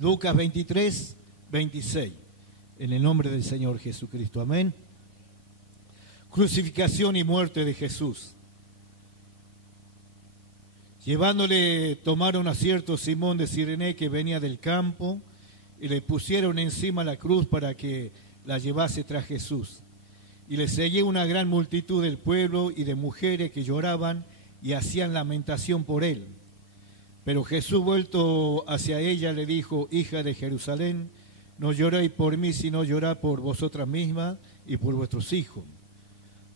Lucas 23, 26. En el nombre del Señor Jesucristo. Amén. Crucificación y muerte de Jesús. Llevándole, tomaron a cierto Simón de Cirene que venía del campo y le pusieron encima la cruz para que la llevase tras Jesús. Y le seguía una gran multitud del pueblo y de mujeres que lloraban y hacían lamentación por él. Pero Jesús, vuelto hacia ella, le dijo: hija de Jerusalén, no lloréis por mí, sino llorad por vosotras mismas y por vuestros hijos.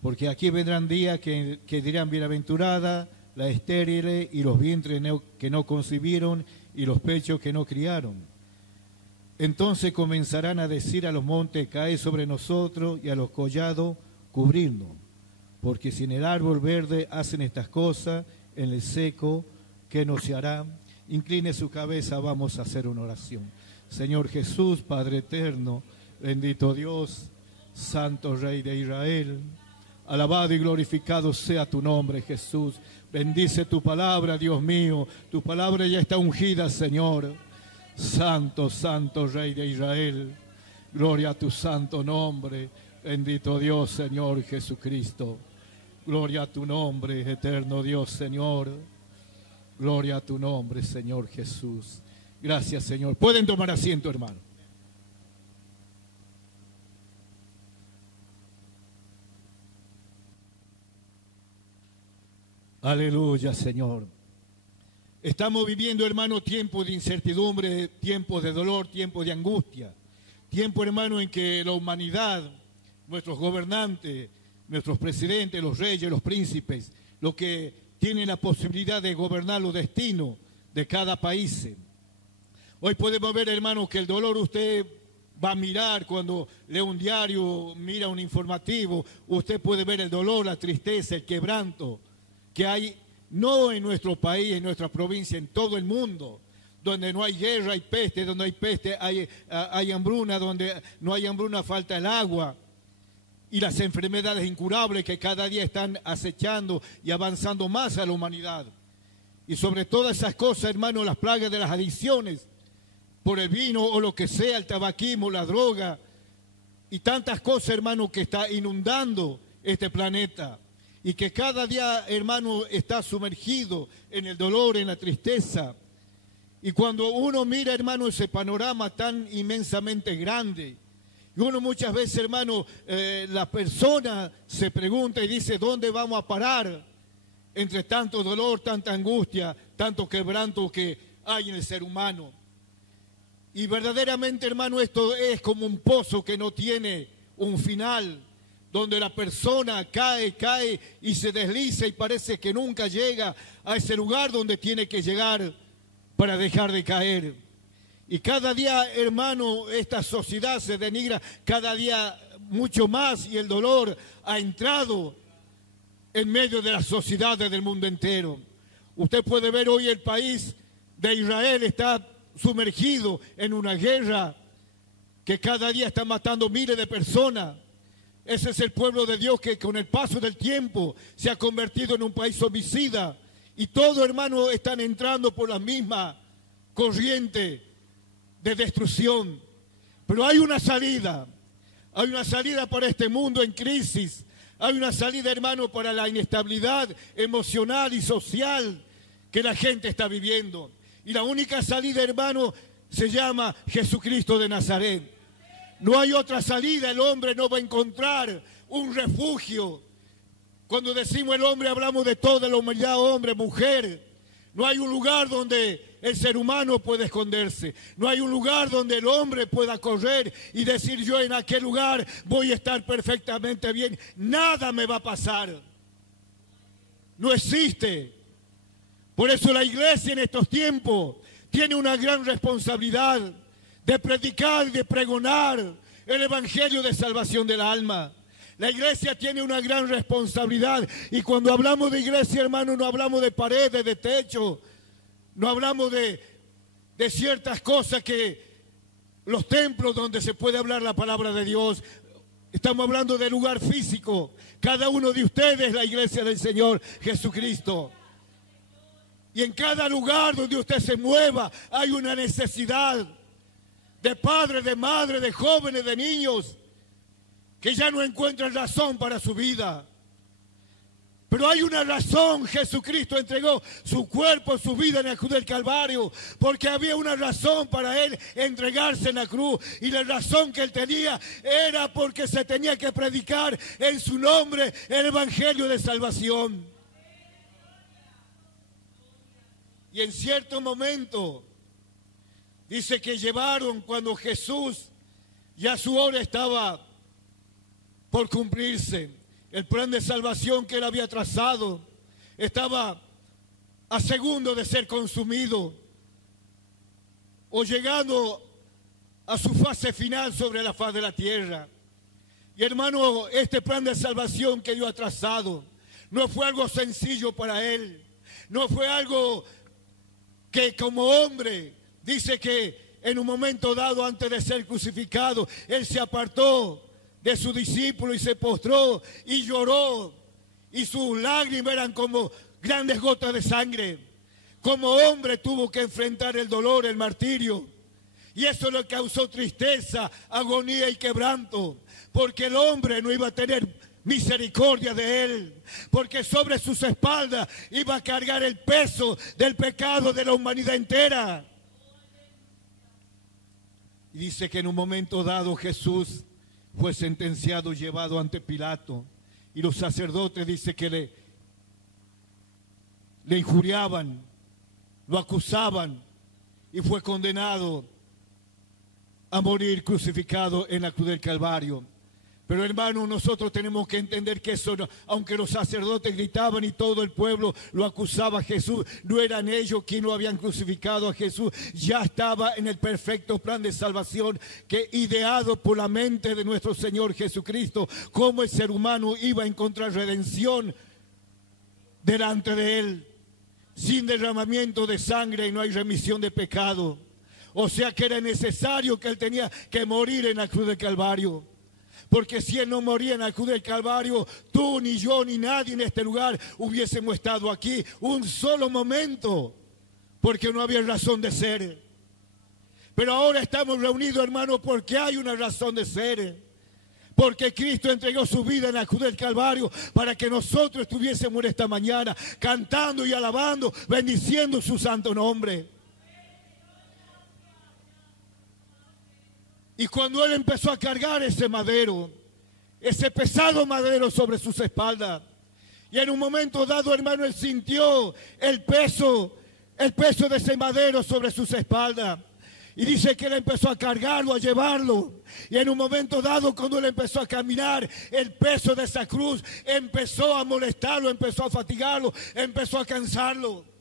Porque aquí vendrán días que dirán: bienaventurada la estéril y los vientres que no concibieron y los pechos que no criaron. Entonces comenzarán a decir a los montes: caed sobre nosotros, y a los collados: cubrirnos. Porque si en el árbol verde hacen estas cosas, en el seco, ¿qué no se hará? Incline su cabeza, vamos a hacer una oración. Señor Jesús, Padre eterno, bendito Dios, Santo Rey de Israel, alabado y glorificado sea tu nombre, Jesús. Bendice tu palabra, Dios mío. Tu palabra ya está ungida, Señor. Santo, Santo Rey de Israel. Gloria a tu santo nombre. Bendito Dios, Señor Jesucristo. Gloria a tu nombre, eterno Dios, Señor. Gloria a tu nombre, Señor Jesús. Gracias, Señor. Pueden tomar asiento, hermano. Aleluya, Señor. Estamos viviendo, hermano, tiempos de incertidumbre, tiempos de dolor, tiempos de angustia. Tiempo, hermano, en que la humanidad, nuestros gobernantes, nuestros presidentes, los reyes, los príncipes, los que tienen la posibilidad de gobernar los destinos de cada país. Hoy podemos ver, hermano, que el dolor usted va a mirar cuando lee un diario, mira un informativo, usted puede ver el dolor, la tristeza, el quebranto que hay, no en nuestro país, en nuestra provincia, en todo el mundo. Donde no hay guerra, hay peste, donde hay peste, hay hambruna, donde no hay hambruna, falta el agua. Y las enfermedades incurables que cada día están acechando y avanzando más a la humanidad. Y sobre todas esas cosas, hermano, las plagas de las adicciones, por el vino o lo que sea, el tabaquismo, la droga, y tantas cosas, hermano, que está inundando este planeta. Y que cada día, hermano, está sumergido en el dolor, en la tristeza. Y cuando uno mira, hermano, ese panorama tan inmensamente grande, y uno muchas veces, hermano, la persona se pregunta y dice: ¿dónde vamos a parar? Entre tanto dolor, tanta angustia, tanto quebranto que hay en el ser humano. Y verdaderamente, hermano, esto es como un pozo que no tiene un final, donde la persona cae y se desliza y parece que nunca llega a ese lugar donde tiene que llegar para dejar de caer. Y cada día, hermano, esta sociedad se denigra cada día mucho más y el dolor ha entrado en medio de las sociedades del mundo entero. Usted puede ver hoy el país de Israel está sumergido en una guerra que cada día está matando miles de personas. Ese es el pueblo de Dios que con el paso del tiempo se ha convertido en un país homicida. Y todos, hermanos, están entrando por la misma corriente de destrucción. Pero hay una salida para este mundo en crisis. Hay una salida, hermano, para la inestabilidad emocional y social que la gente está viviendo. Y la única salida, hermano, se llama Jesucristo de Nazaret. No hay otra salida, el hombre no va a encontrar un refugio. Cuando decimos el hombre, hablamos de toda la humanidad, hombre, mujer. No hay un lugar donde el ser humano pueda esconderse. No hay un lugar donde el hombre pueda correr y decir: yo en aquel lugar voy a estar perfectamente bien. Nada me va a pasar. No existe. Por eso la iglesia en estos tiempos tiene una gran responsabilidad de predicar y de pregonar el evangelio de salvación del alma. La iglesia tiene una gran responsabilidad. Y cuando hablamos de iglesia, hermano, no hablamos de paredes, de techo. No hablamos de ciertas cosas que los templos donde se puede hablar la palabra de Dios. Estamos hablando de lugar físico. Cada uno de ustedes es la iglesia del Señor Jesucristo. Y en cada lugar donde usted se mueva hay una necesidad. de padres, de madres, de jóvenes, de niños, que ya no encuentran razón para su vida. Pero hay una razón. Jesucristo entregó su cuerpo, su vida en la cruz del Calvario, porque había una razón para Él entregarse en la cruz. Y la razón que Él tenía era porque se tenía que predicar en su nombre el evangelio de salvación. Y en cierto momento dice que llevaron, cuando Jesús ya su hora estaba por cumplirse, el plan de salvación que Él había trazado estaba a segundo de ser consumido o llegando a su fase final sobre la faz de la tierra. Y hermano, este plan de salvación que Dios ha trazado no fue algo sencillo para Él, no fue algo que como hombre, dice que en un momento dado antes de ser crucificado, Él se apartó de su discípulo y se postró y lloró, y sus lágrimas eran como grandes gotas de sangre. Como hombre tuvo que enfrentar el dolor, el martirio, y eso le causó tristeza, agonía y quebranto, porque el hombre no iba a tener misericordia de él, porque sobre sus espaldas iba a cargar el peso del pecado de la humanidad entera. Y dice que en un momento dado Jesús fue sentenciado, llevado ante Pilato, y los sacerdotes dice que le injuriaban, lo acusaban, y fue condenado a morir crucificado en la cruz del Calvario. Pero hermano, nosotros tenemos que entender que eso, aunque los sacerdotes gritaban y todo el pueblo lo acusaba a Jesús, no eran ellos quienes lo habían crucificado a Jesús. Ya estaba en el perfecto plan de salvación que ideado por la mente de nuestro Señor Jesucristo, cómo el ser humano iba a encontrar redención delante de Él. Sin derramamiento de sangre no hay remisión de pecado. O sea que era necesario que Él tenía que morir en la cruz del Calvario. Porque si Él no moría en la cruz del Calvario, tú, ni yo, ni nadie en este lugar hubiésemos estado aquí un solo momento, porque no había razón de ser. Pero ahora estamos reunidos, hermanos, porque hay una razón de ser. Porque Cristo entregó su vida en la cruz del Calvario para que nosotros estuviésemos esta mañana cantando y alabando, bendiciendo su santo nombre. Y cuando Él empezó a cargar ese madero, ese pesado madero sobre sus espaldas, y en un momento dado, hermano, Él sintió el peso de ese madero sobre sus espaldas. Y dice que Él empezó a cargarlo, a llevarlo. Y en un momento dado, cuando Él empezó a caminar, el peso de esa cruz empezó a molestarlo, empezó a fatigarlo, empezó a cansarlo.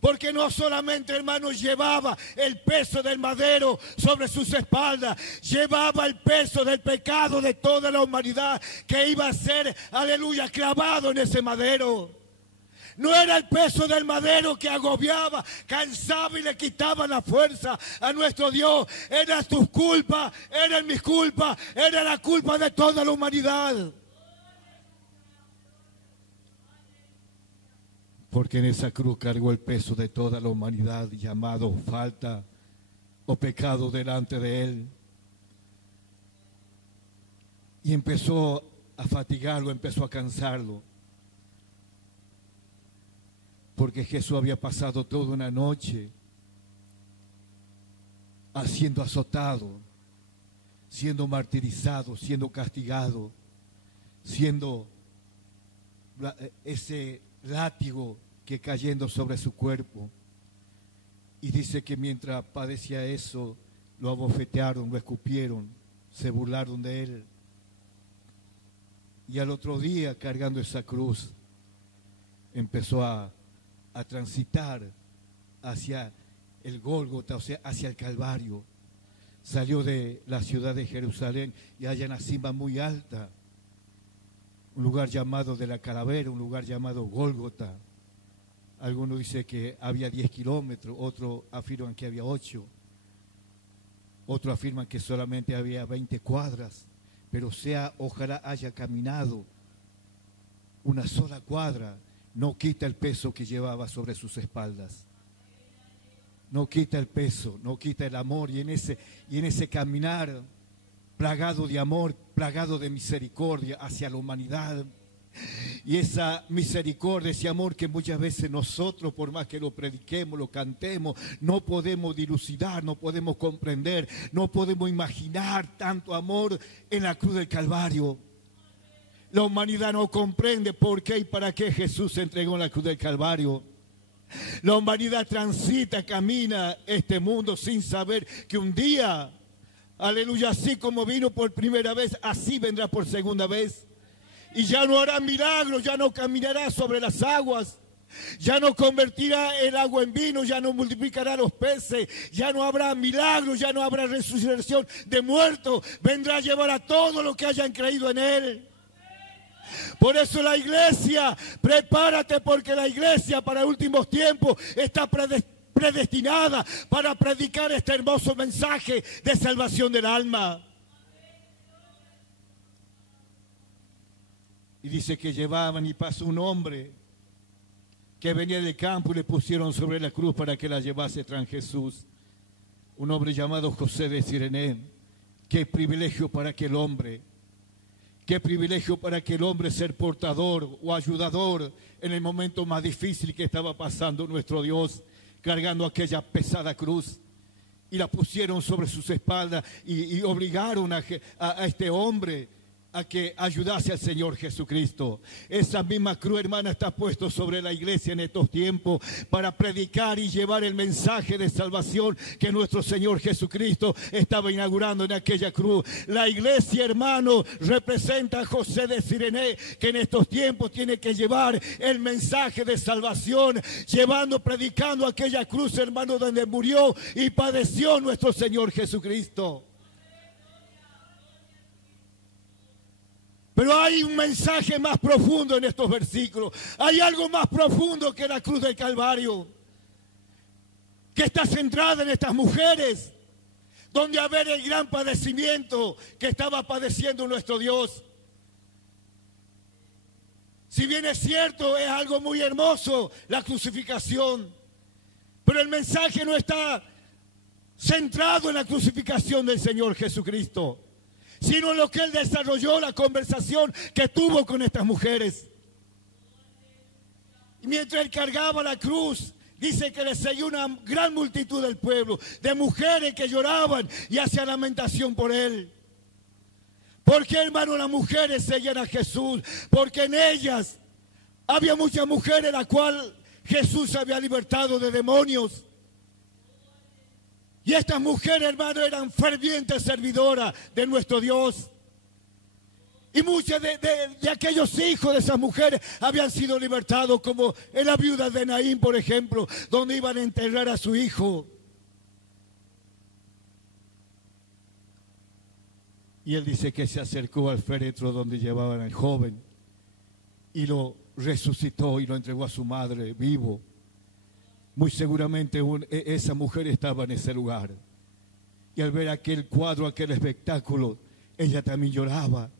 Porque no solamente, hermanos, llevaba el peso del madero sobre sus espaldas, llevaba el peso del pecado de toda la humanidad que iba a ser, aleluya, clavado en ese madero. No era el peso del madero que agobiaba, cansaba y le quitaba la fuerza a nuestro Dios. Era tus culpas, eran mis culpas, era la culpa de toda la humanidad. Porque en esa cruz cargó el peso de toda la humanidad, llamado falta o pecado delante de Él. Y empezó a fatigarlo, empezó a cansarlo. Porque Jesús había pasado toda una noche siendo azotado, siendo martirizado, siendo castigado, siendo ese látigo que cayendo sobre su cuerpo. Y dice que mientras padecía eso, lo abofetearon, lo escupieron, se burlaron de Él. Y al otro día, cargando esa cruz, empezó a transitar hacia el Gólgota, o sea, hacia el Calvario. Salió de la ciudad de Jerusalén y allá en la cima muy alta, un lugar llamado de la Calavera, un lugar llamado Gólgota. Algunos dicen que había 10 kilómetros, otros afirman que había 8, otros afirman que solamente había 20 cuadras, pero ojalá haya caminado una sola cuadra, no quita el peso que llevaba sobre sus espaldas. no quita el peso, no quita el amor, y en ese caminar plagado de amor, plagado de misericordia hacia la humanidad. Y esa misericordia, ese amor que muchas veces nosotros, por más que lo prediquemos, lo cantemos, no podemos dilucidar, no podemos comprender, no podemos imaginar tanto amor en la cruz del Calvario. La humanidad no comprende por qué y para qué Jesús se entregó en la cruz del Calvario. La humanidad transita, camina este mundo sin saber que un día, aleluya, así como vino por primera vez, así vendrá por segunda vez. Y ya no hará milagros, ya no caminará sobre las aguas, ya no convertirá el agua en vino, ya no multiplicará los peces, ya no habrá milagros, ya no habrá resurrección de muertos. Vendrá a llevar a todos los que hayan creído en Él. Por eso la iglesia, prepárate, porque la iglesia para últimos tiempos está predestinada para predicar este hermoso mensaje de salvación del alma. Y dice que llevaban, y pasó un hombre que venía del campo y le pusieron sobre la cruz para que la llevase tras Jesús. Un hombre llamado José de Sirene. Qué privilegio para aquel hombre. Qué privilegio para aquel hombre ser portador o ayudador en el momento más difícil que estaba pasando nuestro Dios, cargando aquella pesada cruz. Y la pusieron sobre sus espaldas y obligaron a este hombre a que ayudase al Señor Jesucristo. Esa misma cruz, hermana, está puesto sobre la iglesia en estos tiempos para predicar y llevar el mensaje de salvación que nuestro Señor Jesucristo estaba inaugurando en aquella cruz. La iglesia, hermano, representa a José de Sirene, que en estos tiempos tiene que llevar el mensaje de salvación, predicando aquella cruz, hermano, donde murió y padeció nuestro Señor Jesucristo. Pero hay un mensaje más profundo en estos versículos. Hay algo más profundo que la cruz del Calvario, que está centrada en estas mujeres, donde a ver el gran padecimiento que estaba padeciendo nuestro Dios. Si bien es cierto, es algo muy hermoso la crucificación, pero el mensaje no está centrado en la crucificación del Señor Jesucristo, sino en lo que Él desarrolló, la conversación que tuvo con estas mujeres. Y mientras Él cargaba la cruz, dice que le seguía una gran multitud del pueblo, de mujeres que lloraban y hacían lamentación por Él. ¿Por qué, hermano, las mujeres seguían a Jesús? Porque en ellas había muchas mujeres, las cuales Jesús había libertado de demonios. Y estas mujeres, hermano, eran fervientes servidoras de nuestro Dios. Y muchos de aquellos hijos de esas mujeres habían sido libertados, como en la viuda de Naín, por ejemplo, donde iban a enterrar a su hijo. Y él dice que se acercó al féretro donde llevaban al joven y lo resucitó y lo entregó a su madre vivo. Muy seguramente esa mujer estaba en ese lugar. Y al ver aquel cuadro, aquel espectáculo, ella también lloraba.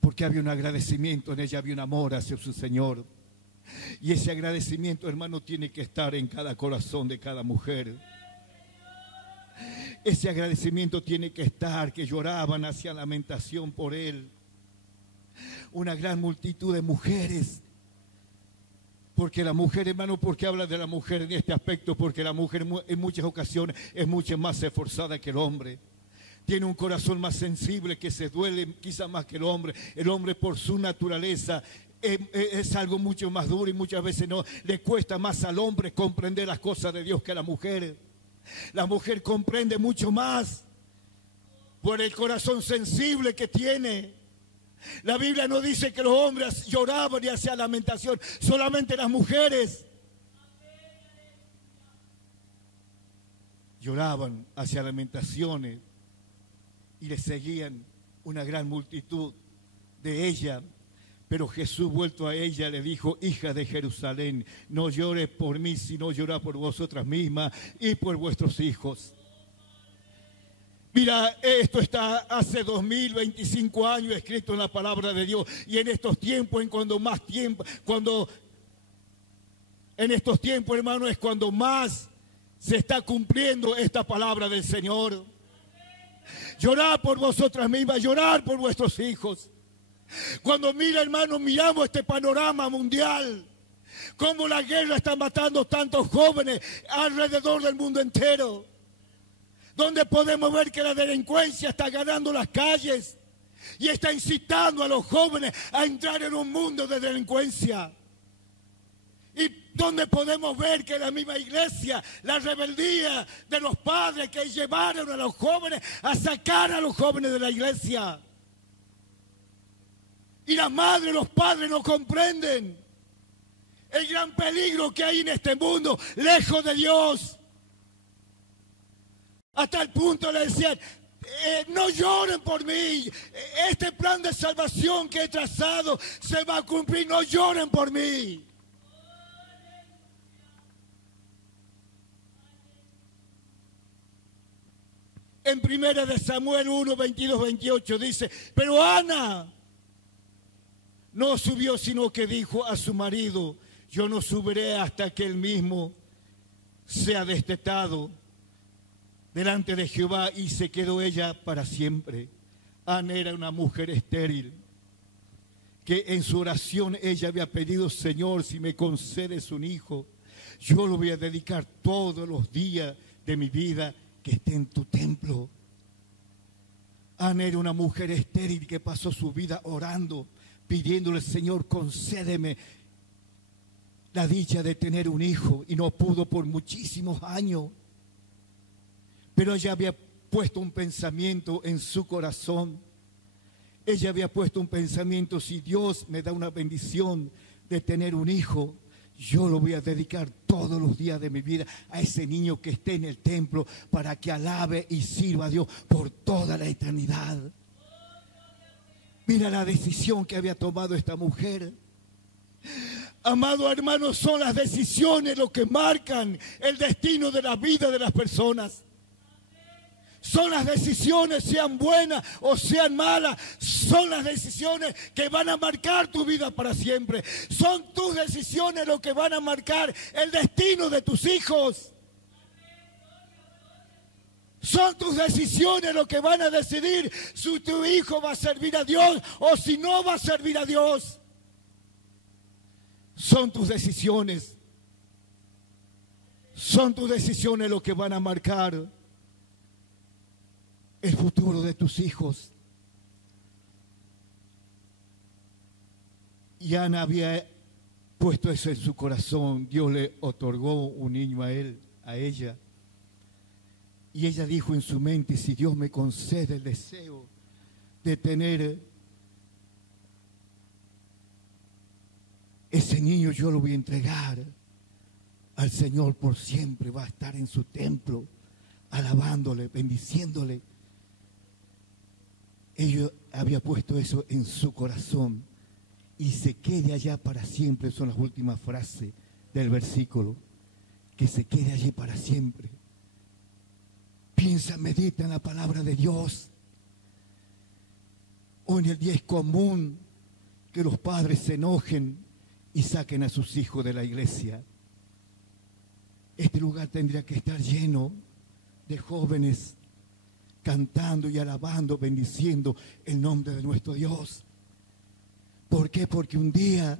Porque había un agradecimiento en ella, había un amor hacia su Señor. Y ese agradecimiento, hermano, tiene que estar en cada corazón de cada mujer. Ese agradecimiento tiene que estar, que lloraban, hacían lamentación por Él. Una gran multitud de mujeres. Porque la mujer, hermano, ¿por qué habla de la mujer en este aspecto? Porque la mujer en muchas ocasiones es mucho más esforzada que el hombre. Tiene un corazón más sensible, que se duele quizá más que el hombre. El hombre, por su naturaleza, es algo mucho más duro y muchas veces no le cuesta más al hombre comprender las cosas de Dios que a la mujer. La mujer comprende mucho más por el corazón sensible que tiene. La Biblia no dice que los hombres lloraban y hacían lamentación, solamente las mujeres lloraban, hacían lamentaciones y le seguían una gran multitud de ella. Pero Jesús, vuelto a ella, le dijo: hija de Jerusalén, no llores por mí, sino llorad por vosotras mismas y por vuestros hijos. Mira, esto está hace 2025 años escrito en la palabra de Dios. Y en estos tiempos, en estos tiempos, hermano, es cuando más se está cumpliendo esta palabra del Señor. Llorar por vosotras mismas, llorar por vuestros hijos. Cuando mira, hermano, miramos este panorama mundial, cómo la guerra está matando tantos jóvenes alrededor del mundo entero, donde podemos ver que la delincuencia está ganando las calles y está incitando a los jóvenes a entrar en un mundo de delincuencia. Y donde podemos ver que la misma iglesia, la rebeldía de los padres que llevaron a los jóvenes a sacar a los jóvenes de la iglesia. Y las madres, los padres no comprenden el gran peligro que hay en este mundo, lejos de Dios. Hasta el punto le decían, no lloren por mí, este plan de salvación que he trazado se va a cumplir, no lloren por mí. En 1 de Samuel 1, 22, 28 dice, pero Ana no subió, sino que dijo a su marido, yo no subiré hasta que él mismo sea destetado delante de Jehová, y se quedó ella para siempre. Ana era una mujer estéril, que en su oración ella había pedido, Señor, si me concedes un hijo, yo lo voy a dedicar todos los días de mi vida que esté en tu templo. Ana era una mujer estéril que pasó su vida orando, pidiéndole, Señor, concédeme la dicha de tener un hijo, y no pudo por muchísimos años. Pero ella había puesto un pensamiento en su corazón. Ella había puesto un pensamiento, si Dios me da una bendición de tener un hijo, yo lo voy a dedicar todos los días de mi vida a ese niño que esté en el templo para que alabe y sirva a Dios por toda la eternidad. Mira la decisión que había tomado esta mujer. Amado hermano, son las decisiones lo que marcan el destino de la vida de las personas. Son las decisiones, sean buenas o sean malas, son las decisiones que van a marcar tu vida para siempre. Son tus decisiones lo que van a marcar el destino de tus hijos. Son tus decisiones lo que van a decidir si tu hijo va a servir a Dios o si no va a servir a Dios. Son tus decisiones. Son tus decisiones lo que van a marcar el futuro de tus hijos. Y Ana había puesto eso en su corazón. Dios le otorgó un niño a él, a ella. Y ella dijo en su mente, si Dios me concede el deseo de tener ese niño, yo lo voy a entregar al Señor por siempre. Va a estar en su templo, alabándole, bendiciéndole. Ella había puesto eso en su corazón, y se quede allá para siempre. Son las últimas frases del versículo, que se quede allí para siempre. Piensa, medita en la palabra de Dios. Hoy en el día es común que los padres se enojen y saquen a sus hijos de la iglesia. Este lugar tendría que estar lleno de jóvenes cantando y alabando, bendiciendo el nombre de nuestro Dios. ¿Por qué? Porque un día,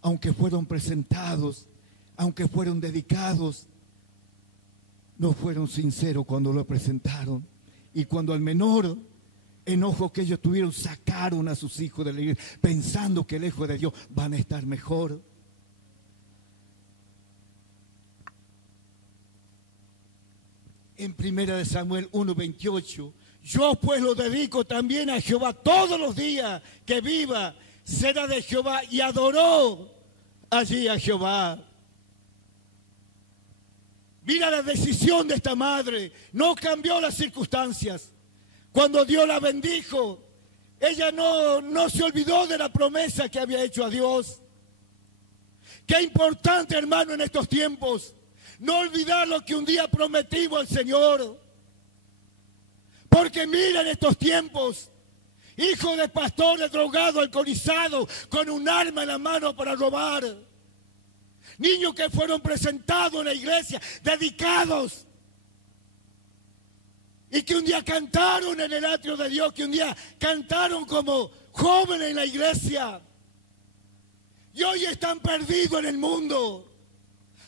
aunque fueron presentados, aunque fueron dedicados, no fueron sinceros cuando lo presentaron. Y cuando al menor enojo que ellos tuvieron, sacaron a sus hijos de la iglesia, pensando que lejos de Dios van a estar mejor. En 1 de Samuel 1:28, yo pues lo dedico también a Jehová todos los días que viva, será de Jehová. Y adoró allí a Jehová. Mira la decisión de esta madre, no cambió las circunstancias. Cuando Dios la bendijo, ella no se olvidó de la promesa que había hecho a Dios. Qué importante, hermano, en estos tiempos, no olvidar lo que un día prometimos al Señor. Porque mira, en estos tiempos, hijos de pastores drogados, alcoholizados, con un arma en la mano para robar. Niños que fueron presentados en la iglesia, dedicados. Y que un día cantaron en el atrio de Dios, que un día cantaron como jóvenes en la iglesia. Y hoy están perdidos en el mundo.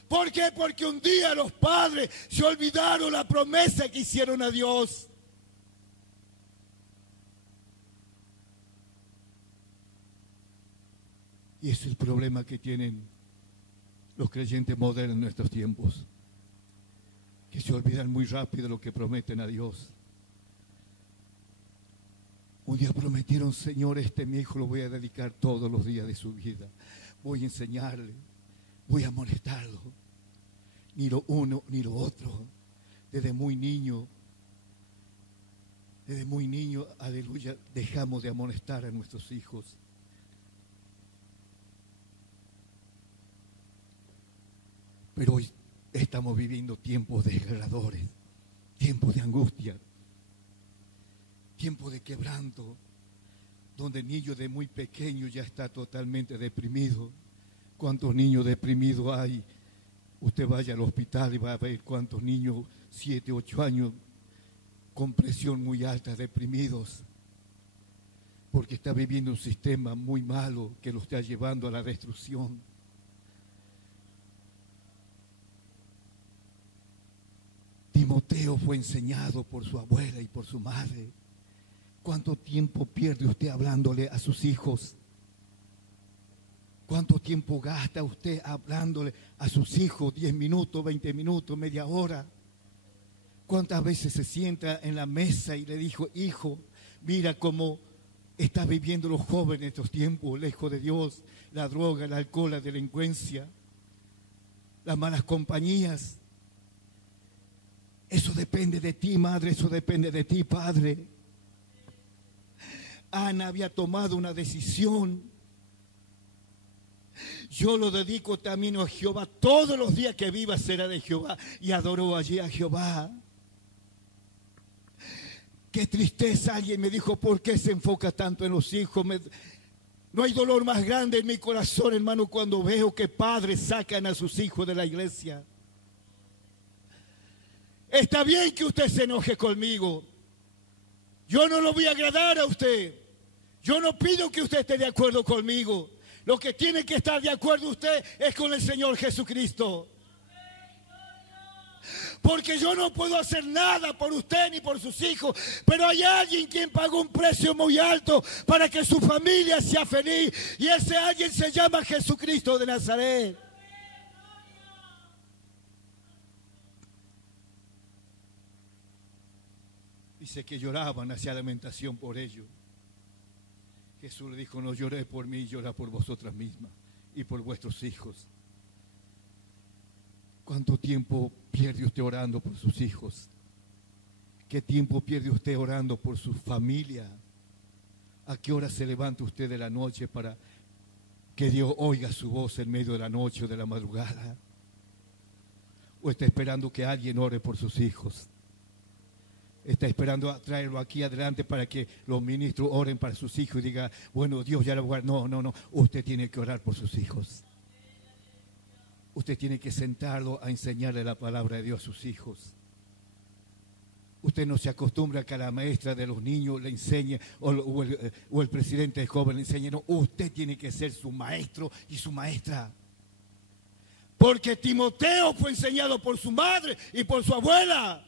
¿Por qué? Porque un día los padres se olvidaron la promesa que hicieron a Dios. Y ese es el problema que tienen los creyentes modernos en nuestros tiempos, que se olvidan muy rápido lo que prometen a Dios. Un día prometieron: Señor, mi hijo lo voy a dedicar todos los días de su vida. Voy a enseñarle, voy a molestarlo. Ni lo uno ni lo otro. Desde muy niño, aleluya, dejamos de amonestar a nuestros hijos. Pero hoy estamos viviendo tiempos desgarradores, tiempos de angustia, tiempos de quebranto, donde el niño de muy pequeño ya está totalmente deprimido. ¿Cuántos niños deprimidos hay? Usted vaya al hospital y va a ver cuántos niños, 7, 8 años, con presión muy alta, deprimidos, porque está viviendo un sistema muy malo que lo está llevando a la destrucción. Timoteo fue enseñado por su abuela y por su madre. ¿Cuánto tiempo pierde usted hablándole a sus hijos? ¿Cuánto tiempo gasta usted hablándole a sus hijos? 10 minutos, 20 minutos, media hora. ¿Cuántas veces se sienta en la mesa y le dijo: hijo, mira cómo está viviendo los jóvenes en estos tiempos, lejos de Dios, la droga, el alcohol, la delincuencia, las malas compañías? Eso depende de ti, madre, eso depende de ti, padre. Ana había tomado una decisión. Yo lo dedico también a Jehová. Todos los días que viva será de Jehová. Y adoró allí a Jehová. Qué tristeza. Alguien me dijo: ¿por qué se enfoca tanto en los hijos? No hay dolor más grande en mi corazón, hermano, cuando veo que padres sacan a sus hijos de la iglesia. Está bien que usted se enoje conmigo. Yo no lo voy a agradar a usted. Yo no pido que usted esté de acuerdo conmigo. Lo que tiene que estar de acuerdo usted es con el Señor Jesucristo. Porque yo no puedo hacer nada por usted ni por sus hijos, pero hay alguien quien pagó un precio muy alto para que su familia sea feliz, y ese alguien se llama Jesucristo de Nazaret. Dice que lloraban, hacía lamentación por ello. Jesús le dijo: no lloré por mí, llora por vosotras mismas y por vuestros hijos. ¿Cuánto tiempo pierde usted orando por sus hijos? ¿Qué tiempo pierde usted orando por su familia? ¿A qué hora se levanta usted de la noche para que Dios oiga su voz en medio de la noche o de la madrugada? ¿O está esperando que alguien ore por sus hijos? Está esperando a traerlo aquí adelante para que los ministros oren para sus hijos y diga: bueno, Dios ya lo va a... No. Usted tiene que orar por sus hijos. Usted tiene que sentarlo a enseñarle la palabra de Dios a sus hijos. Usted no se acostumbra a que a la maestra de los niños le enseñe o el presidente de joven le enseñe. No, usted tiene que ser su maestro y su maestra. Porque Timoteo fue enseñado por su madre y por su abuela.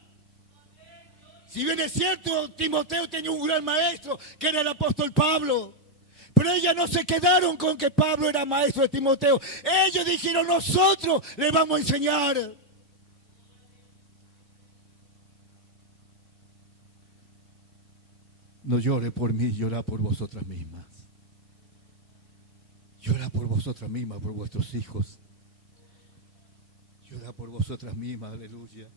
Si bien es cierto, Timoteo tenía un gran maestro que era el apóstol Pablo, pero ellas no se quedaron con que Pablo era maestro de Timoteo. Ellos dijeron: nosotros le vamos a enseñar. No llore por mí, llora por vosotras mismas. Llora por vosotras mismas, por vuestros hijos. Llora por vosotras mismas, aleluya.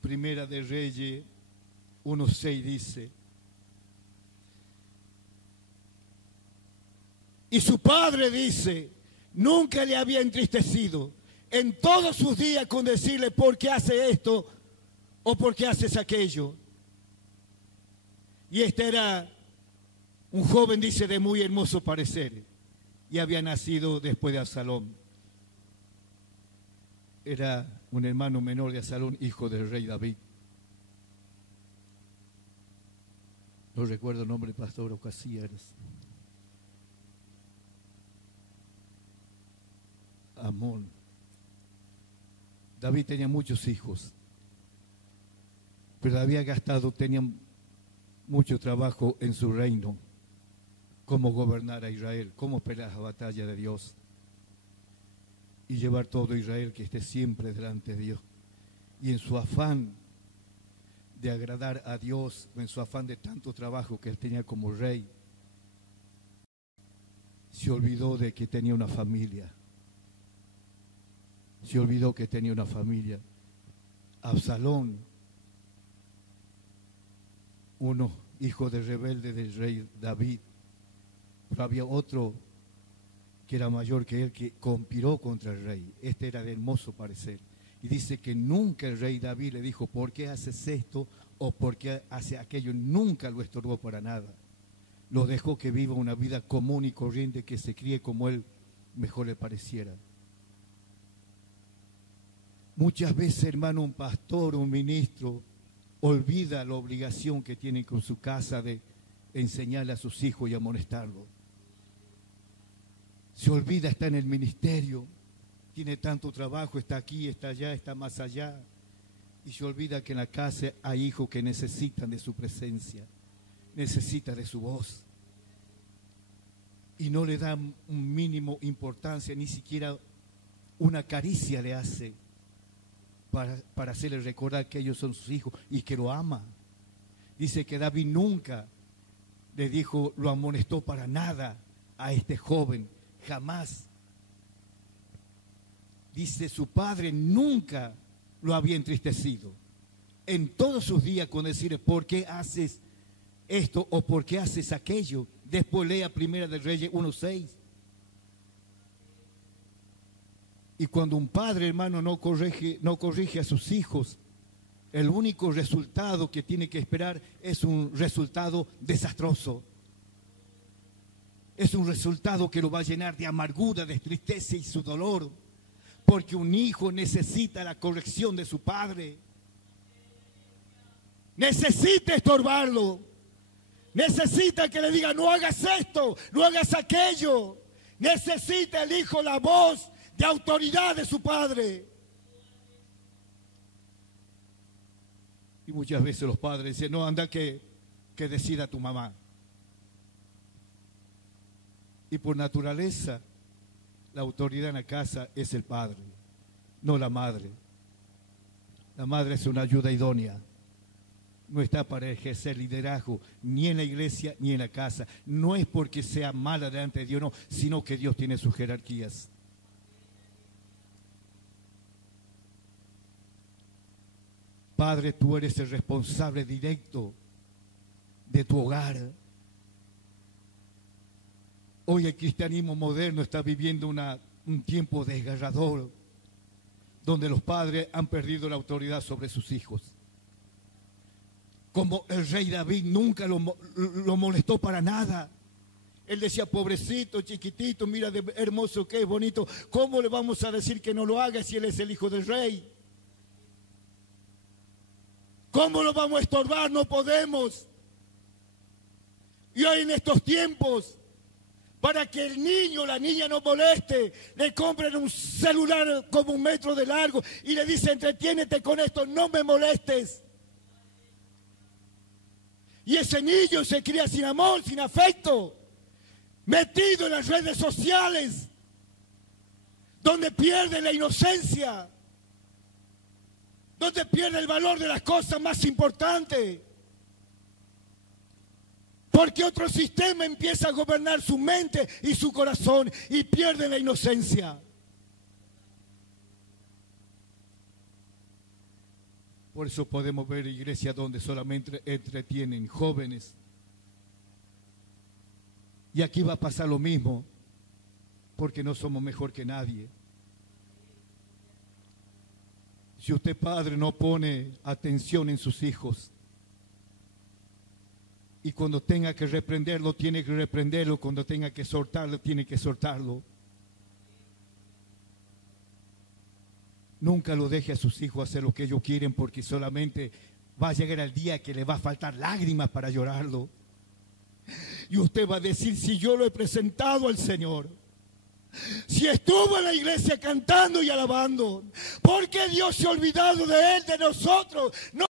Primera de Reyes 1:6 dice: y su padre dice, nunca le había entristecido en todos sus días con decirle: ¿por qué hace esto? ¿O por qué haces aquello? Y este era un joven, dice, de muy hermoso parecer, y había nacido después de Absalón. era un hermano menor de Absalón, hijo del rey David. No recuerdo el nombre del pastor Ocasías. Amón. David tenía muchos hijos, pero había gastado, tenía mucho trabajo en su reino, cómo gobernar a Israel, cómo pelear la batalla de Dios y llevar todo Israel que esté siempre delante de Dios. Y en su afán de agradar a Dios, en su afán de tanto trabajo que él tenía como rey, se olvidó de que tenía una familia. Se olvidó que tenía una familia. Absalón, uno hijo de rebelde del rey David, pero había otro que era mayor que él, que conspiró contra el rey. Este era de hermoso parecer. Y dice que nunca el rey David le dijo, ¿por qué haces esto o por qué hace aquello? Nunca lo estorbó para nada. Lo dejó que viva una vida común y corriente, que se críe como él mejor le pareciera. Muchas veces, hermano, un pastor, un ministro, olvida la obligación que tiene con su casa de enseñarle a sus hijos y amonestarlos. Se olvida, está en el ministerio, tiene tanto trabajo, está aquí, está allá, está más allá, y se olvida que en la casa hay hijos que necesitan de su presencia, necesitan de su voz, y no le da un mínimo importancia, ni siquiera una caricia le hace para hacerle recordar que ellos son sus hijos y que lo ama. Dice que David nunca le dijo, lo amonestó para nada a este joven, jamás. Dice, su padre nunca lo había entristecido. En todos sus días, con decirle, ¿por qué haces esto o por qué haces aquello? Después lea Primera de Reyes 1:6. Y cuando un padre, hermano, no corrige a sus hijos, el único resultado que tiene que esperar es un resultado desastroso. Es un resultado que lo va a llenar de amargura, de tristeza y su dolor. Porque un hijo necesita la corrección de su padre. Necesita estorbarlo. Necesita que le diga, no hagas esto, no hagas aquello. Necesita el hijo la voz de autoridad de su padre. Y muchas veces los padres dicen, no, anda que decida tu mamá. Y por naturaleza, la autoridad en la casa es el padre, no la madre. La madre es una ayuda idónea. No está para ejercer liderazgo ni en la iglesia ni en la casa. No es porque sea mala delante de Dios, no, sino que Dios tiene sus jerarquías. Padre, tú eres el responsable directo de tu hogar. Hoy el cristianismo moderno está viviendo un tiempo desgarrador, donde los padres han perdido la autoridad sobre sus hijos. Como el rey David nunca lo molestó para nada. Él decía, pobrecito, chiquitito, mira de hermoso que es, bonito. ¿Cómo le vamos a decir que no lo haga si él es el hijo del rey? ¿Cómo lo vamos a estorbar? No podemos. Y hoy en estos tiempos, para que el niño o la niña no moleste, le compren un celular como 1 metro de largo y le dicen, entretiénete con esto, no me molestes. Y ese niño se cría sin amor, sin afecto, metido en las redes sociales, donde pierde la inocencia, donde pierde el valor de las cosas más importantes. Porque otro sistema empieza a gobernar su mente y su corazón y pierde la inocencia. Por eso podemos ver iglesias donde solamente entretienen jóvenes. Y aquí va a pasar lo mismo, porque no somos mejor que nadie. Si usted, padre, no pone atención en sus hijos, y cuando tenga que reprenderlo, tiene que reprenderlo. Cuando tenga que soltarlo, tiene que soltarlo. Nunca lo deje a sus hijos hacer lo que ellos quieren, porque solamente va a llegar el día que le va a faltar lágrimas para llorarlo. Y usted va a decir, si yo lo he presentado al Señor, si estuvo en la iglesia cantando y alabando, ¿por qué Dios se ha olvidado de él, de nosotros? No